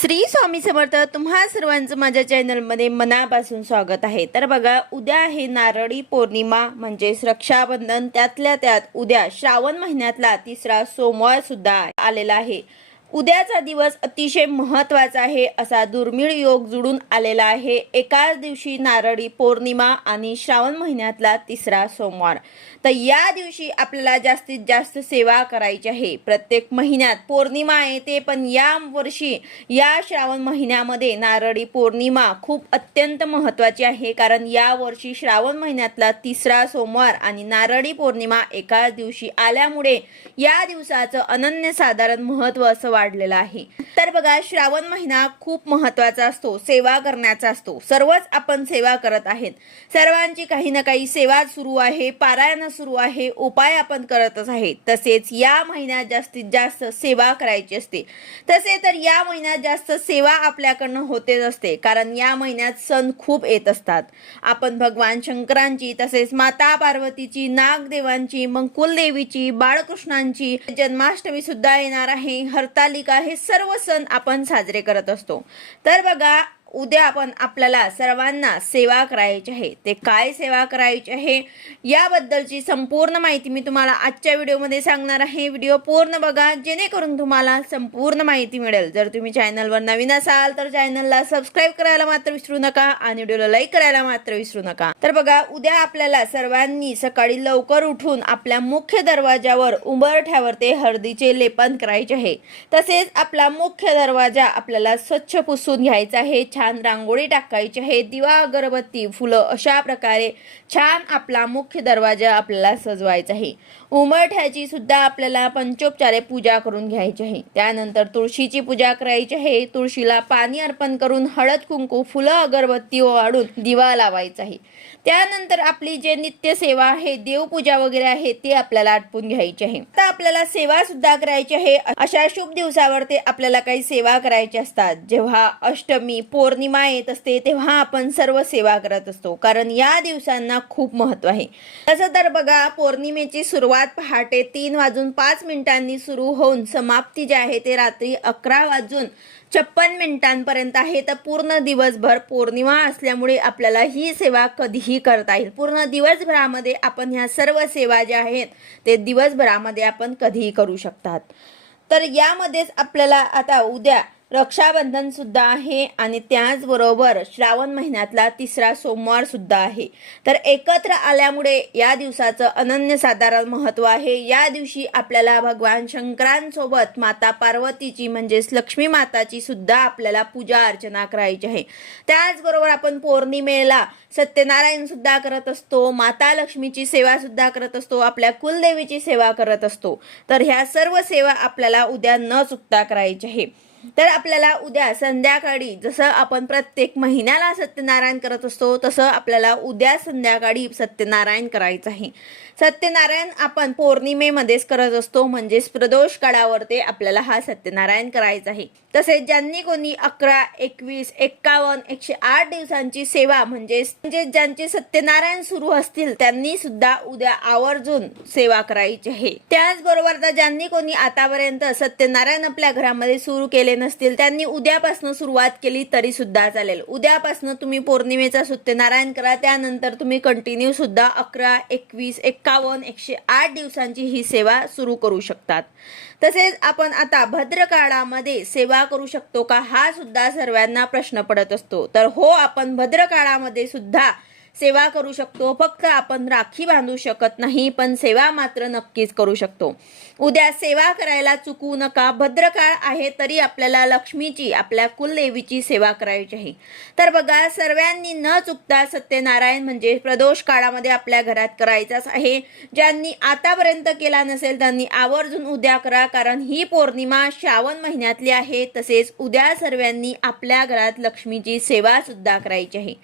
श्री स्वामी समर्थ तुम्हा सर्वांचं माझ्या चॅनलमध्ये मनापासून स्वागत आहे. तर बघा उद्या आहे नारळी पौर्णिमा म्हणजेच रक्षाबंधन. त्यातल्या त्यात उद्या श्रावण महिन्यातला तिसरा सोमवार सुद्धा आलेला आहे. उद्याचा दिवस अतिशय महत्त्वाचा आहे असा दुर्मिळ योग जुळून आलेला आहे. एकाच दिवशी नारळी पौर्णिमा आणि श्रावण महिन्यातला तिसरा सोमवार. तर या दिवशी आपल्याला जास्तीत जास्त सेवा करायची आहे. प्रत्येक महिन्यात पौर्णिमा येते पण या वर्षी या श्रावण महिन्यामध्ये नारळी पौर्णिमा खूप अत्यंत महत्त्वाची आहे. कारण या वर्षी श्रावण महिन्यातला तिसरा सोमवार आणि नारळी पौर्णिमा एकाच दिवशी आल्यामुळे या दिवसाचं अनन्यसाधारण महत्त्व असं वाढलेला आहे. तर बघा श्रावण महिना खूप महत्त्वाचा असतो. सेवा करण्याचा असतो. सर्वच आपण सेवा करत आहेत. सर्वांची काही ना काही सेवा सुरू आहे पारायण सुरू आहे उपाय आपण करतच आहे तसेच या महिन्यात जास्तीत जास्त सेवा करायची असते. तसे तर या महिन्यात जास्त सेवा आपल्याकडनं होतेच असते. कारण या महिन्यात सण खूप येत असतात. आपण भगवान शंकरांची तसेच माता पार्वतीची नागदेवांची मंकुलदेवीची बाळकृष्णांची जन्माष्टमी सुद्धा येणार आहे. हरतालिका हे सर्व सण आपण साजरे करत असतो. तर बघा उद्या आपण आपल्याला सर्वांना सेवा करायची आहे. ते काय सेवा करायची आहे? याबद्दलची संपूर्ण माहिती मी तुम्हाला आजच्या व्हिडिओमध्ये सांगणार आहे. व्हिडिओ पूर्ण बघा जेणेकरून तुम्हाला संपूर्ण माहिती मिळेल. जर तुम्ही चॅनलवर नवीन असाल तर चॅनलला सबस्क्राईब करायला मात्र विसरू नका आणि व्हिडिओला लाईक करायला मात्र विसरू नका. तर बघा उद्या आपल्याला सर्वांनी सकाळी लवकर उठून आपल्या मुख्य दरवाजावर उंबरठ्यावर ते हळदीचे लेपन करायचे आहे. तसेच आपला मुख्य दरवाजा आपल्याला स्वच्छ पुसून घ्यायचा आहे. छान रांगोळी टाकायची. आहे दिवा अगरबत्ती फुलं अशा प्रकारे छान आपला मुख्य दरवाजा आपल्याला सजवायचा आहे. उमरठ्याची सुद्धा आपल्याला पंचोपचारे पूजा करून घ्यायची आहे. त्यानंतर तुळशीची पूजा करायची आहे. तुळशीला पाणी अर्पण करून हळद कुंकू फुलं अगरबत्ती वाढून दिवा लावायचा आहे. त्यानंतर आपली जे नित्य सेवा आहे देवपूजा वगैरे आहे ते आपल्याला आटपून घ्यायची आहे. आता आपल्याला सेवा सुद्धा करायची आहे. अशा शुभ दिवसावर ते आपल्याला काही सेवा करायची असतात. जेव्हा अष्टमी पौर्णिमा येत असते तेव्हा आपण सर्व सेवा करत असतो. कारण या दिवसांना खूप महत्त्व आहे. तसं तर बघा पौर्णिमेची सुरुवात पहाटे तीन वाजून पाच मिनिटांनी सुरू होऊन समाप्ती जी आहे ते रात्री अकरा वाजून छप्पन मिनिटांपर्यंत आहे. तर पूर्ण दिवसभर पौर्णिमा असल्यामुळे आपल्याला ही सेवा कधीही करता येईल. पूर्ण दिवसभरामध्ये आपण ह्या सर्व सेवा ज्या आहेत ते दिवसभरामध्ये आपण कधीही करू शकतात. तर यामध्येच आपल्याला आता उद्या रक्षाबंधन सुद्धा आहे आणि त्याचबरोबर श्रावण महिन्यातला तिसरा सोमवार सुद्धा आहे. तर एकत्र आल्यामुळे या दिवसाचं अनन्यसाधारण महत्त्व आहे. या दिवशी आपल्याला भगवान शंकरांसोबत माता पार्वतीची म्हणजेच लक्ष्मी माताची सुद्धा आपल्याला पूजा अर्चना करायची आहे. त्याचबरोबर आपण पौर्णिमेला सत्यनारायण सुद्धा करत असतो माता लक्ष्मीची सेवा सुद्धा करत असतो आपल्या कुलदेवीची सेवा करत असतो. तर ह्या सर्व सेवा आपल्याला उद्या न चुकता करायची आहे. तर आपल्याला उद्या संध्याकाळी जसं आपण प्रत्येक महिन्याला सत्यनारायण करत असतो तसं आपल्याला उद्या संध्याकाळी सत्यनारायण करायचं आहे. सत्यनारायण आपण पौर्णिमेमध्येच करत असतो म्हणजेच प्रदोष काळावरती आपल्याला हा सत्यनारायण करायचा आहे. तसेच ज्यांनी कोणी अकरा एकवीस एक्कावन्न एकशे आठ दिवसांची सेवा म्हणजेच म्हणजे ज्यांचे सत्यनारायण सुरू असतील त्यांनी सुद्धा उद्या आवर्जून सेवा करायची आहे. त्याचबरोबर तर ज्यांनी कोणी आतापर्यंत सत्यनारायण आपल्या घरामध्ये सुरू केले नसतील त्यांनी उद्यापासून सुरुवात केली तरी सुद्धा चालेल. उद्यापासून तुम्ही पौर्णिमेचा सत्यनारायण करा त्यानंतर तुम्ही कंटिन्यू सुद्धा अकरा एकवीस एक्कावन्न एकशे आठ दिवसांची ही सेवा सुरू करू शकतात. तसेच आपण आता भद्रकाळामध्ये सेवा करू शकतो का हा सुद्धा सर्वांना प्रश्न पडत असतो. तर हो आपण भद्रकाळामध्ये सुद्धा सेवा करू शकतो. फक्त आपण राखी बांधू शकत नाही पण सेवा मात्र नक्कीच करू शकतो. उद्या सेवा करायला चुकू नका. भद्रकाळ आहे तरी आपल्याला लक्ष्मीची आपल्या कुलदेवीची सेवा करायची आहे. तर बघा सर्वांनी न चुकता सत्यनारायण म्हणजे प्रदोष काळामध्ये आपल्या घरात करायचाच आहे. ज्यांनी आतापर्यंत केला नसेल त्यांनी आवर्जून उद्या करा कारण ही पौर्णिमा श्रावण महिन्यातली आहे. तसेच उद्या सर्वांनी आपल्या घरात लक्ष्मीची सेवा सुद्धा करायची आहे.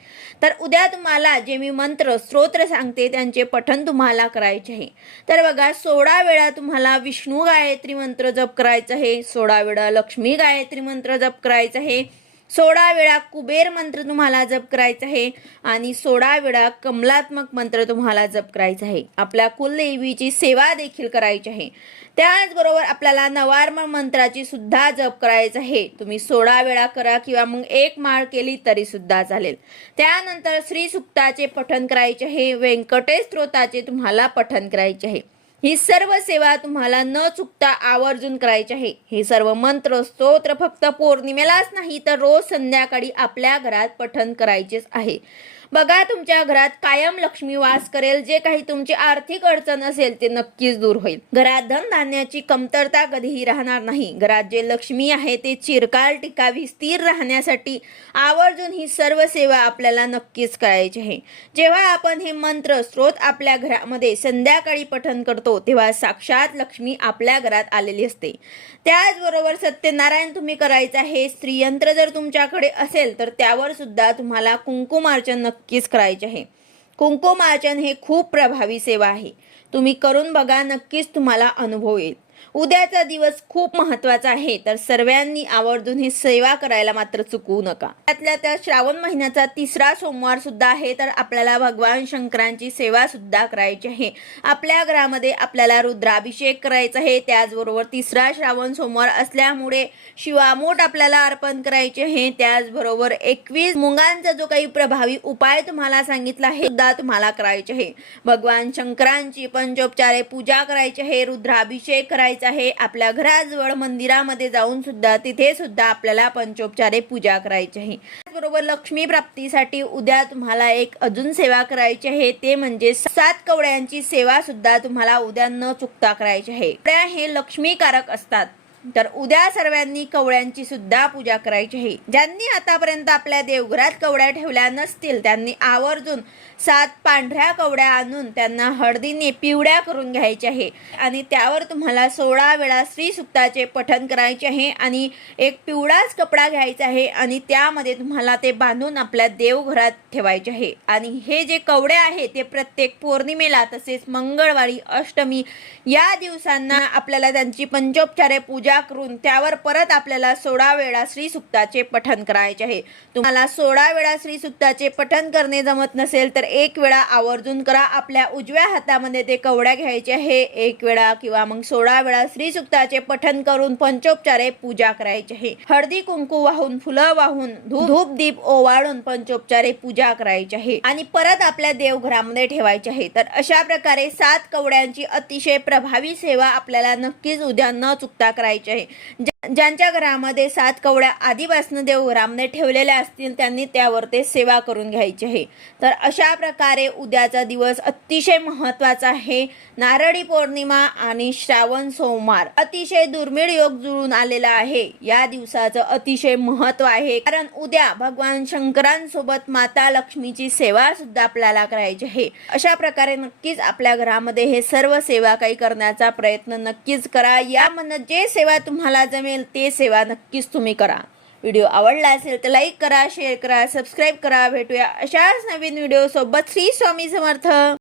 तर उद्या तुम्हाला जे मी मंत्र स्तोत्र सांगते त्यांचे पठण तुम्हाला करायचे आहे. तर बघा सोळा वेळा तुम्हाला विष्णू गायत्री मंत्र जप करायचा आहे सोळा वेळा लक्ष्मी गायत्री मंत्र जप करायचा आहे सोळा वेळा कुबेर मंत्र तुम्हाला जप करायचा आहे आणि सोळा वेळा कमलात्मक मंत्र तुम्हाला जप करायचा आहे. आपल्या कुलदेवीची सेवा देखील करायची आहे. त्याचबरोबर आपल्याला नवार्म मंत्राची सुद्धा जप करायचं आहे. तुम्ही सोळा वेळा करा किंवा मग एक माळ केली तरी सुद्धा चालेल. त्यानंतर श्री सुक्ताचे पठण करायचे आहे व्यंकटेश स्त्रोताचे तुम्हाला पठण करायचे आहे. ही सर्व सेवा तुम्हाला न चुकता आवर्जून करायची आहे. हे सर्व मंत्र स्तोत्र फक्त पौर्णिमेलाच नाही तर रोज संध्याकाळी आपल्या घरात पठण करायचेच आहे. बघा तुमच्या घरात कायम लक्ष्मी वास करेल. जे काही तुमची आर्थिक अडचण असेल ते नक्कीच दूर होईल. घरात धनधान्याची कमतरता कधीही राहणार नाही. घरात जे लक्ष्मी आहे ते चिरकाल टिकावी स्थिर राहण्यासाठी आवर्जून ही सर्व सेवा आपल्याला नक्कीच करायची आहे. जेव्हा आपण हे मंत्र स्रोत आपल्या घरामध्ये संध्याकाळी पठन करतो तेव्हा साक्षात लक्ष्मी आपल्या घरात आलेली असते. त्याचबरोबर सत्यनारायण तुम्ही करायचं आहे. स्त्रीयंत्र जर तुमच्याकडे असेल तर त्यावर सुद्धा तुम्हाला कुंकुमार्चन नक्कीच करायचे आहे. कुंकुमार्चन हे खूप प्रभावी सेवा आहे. तुम्ही करून बघा नक्कीच तुम्हाला अनुभव येईल. उद्याचा दिवस खूप महत्त्वाचा आहे. तर सर्वांनी आवर्जून ही सेवा करायला मात्र चुकवू नका. त्यातल्या त्या श्रावण महिन्याचा तिसरा सोमवार सुद्धा आहे. तर आपल्याला भगवान शंकरांची सेवा सुद्धा करायची आहे. आपल्या घरामध्ये आपल्याला रुद्राभिषेक करायचा आहे. त्याचबरोबर तिसरा श्रावण सोमवार असल्यामुळे शिवामोट आपल्याला अर्पण करायचे आहे. त्याचबरोबर एकवीस मुंगांचा जो काही प्रभावी उपाय तुम्हाला सांगितला आहे सुद्धा तुम्हाला करायचे आहे. भगवान शंकरांची पंचोपचारे पूजा करायची आहे. रुद्राभिषेक करायचा आहे आपल्या घराजवळ मंदिरामध्ये जाऊन सुद्धा तिथे सुद्धा आपल्याला पंचोपचारे पूजा करायची आहे. त्याचबरोबर लक्ष्मी प्राप्तीसाठी उद्या तुम्हाला एक अजून सेवा करायची आहे ते म्हणजे सात कवड्यांची सेवा सुद्धा तुम्हाला उद्या न चुकता करायची आहे. कवड्या हे लक्ष्मीकारक असतात. तर उद्या सर्वांनी कवड्यांची सुद्धा पूजा करायची आहे. ज्यांनी आतापर्यंत आपल्या देवघरात कवड्या ठेवल्या नसतील त्यांनी आवर्जून सात पांढऱ्या कवड्या आणून त्यांना हळदीने पिवळ्या करून घ्यायचे आहे. आणि त्यावर तुम्हाला सोळा वेळा श्री सुक्ताचे करायचे आहे आणि एक पिवळाच कपडा घ्यायचा आहे आणि त्यामध्ये तुम्हाला ते बांधून आपल्या देवघरात ठेवायचे आहे. आणि हे जे कवडे आहे ते प्रत्येक पौर्णिमेला तसेच मंगळवारी अष्टमी या दिवसांना आपल्याला त्यांची पंचोपचारे पूजा करून त्यावर परत आपल्याला सोळा वेळा श्री सुक्ताचे करायचे आहे. तुम्हाला सोळा वेळा श्री सुक्ताचे करणे जमत नसेल तर एक वेळा आवर्जून करा. आपल्या उजव्या हातामध्ये ते कवड्या घ्यायचे आहे. एक वेळा किंवा मग सोळा वेळा श्री सुक्ताचे करून पंचोपचारे पूजा करायची आहे. हळदी कुंकू वाहून फुलं वाहून धूप दीप ओवाळून पंचोपचारे पूजा करायची आहे. आणि परत आपल्या देवघरामध्ये ठेवायचे आहे. तर अशा प्रकारे सात कवड्यांची अतिशय प्रभावी सेवा आपल्याला नक्कीच उद्या न चुकता करायची आहे. ज्यांच्या घरामध्ये सात कवड्या आधीपासून देवघरामध्ये ठेवलेल्या असतील त्यांनी त्यावर ते सेवा करून घ्यायची आहे. तर अशा प्रकारे उद्याचा दिवस अतिशय महत्त्वाचा आहे. नारळी पौर्णिमा आणि श्रावण सोमवार अतिशय दुर्मिळ योग जुळून आलेला आहे. या दिवसाचं अतिशय महत्त्व आहे. कारण उद्या भगवान शंकरांसोबत माता लक्ष्मीची सेवा सुद्धा आपल्याला करायची आहे. अशा प्रकारे नक्कीच आपल्या घरामध्ये हे सर्व सेवा काही करण्याचा प्रयत्न नक्कीच करा. यामधनं जे सेवा तुम्हाला जमेल ते सेवा नक्कीच तुम्ही करा. व्हिडिओ आवडला असेल तर लाईक करा शेअर करा सबस्क्राईब करा. भेटूया अशाच नवीन व्हिडिओ सोबत. श्री स्वामी समर्थ.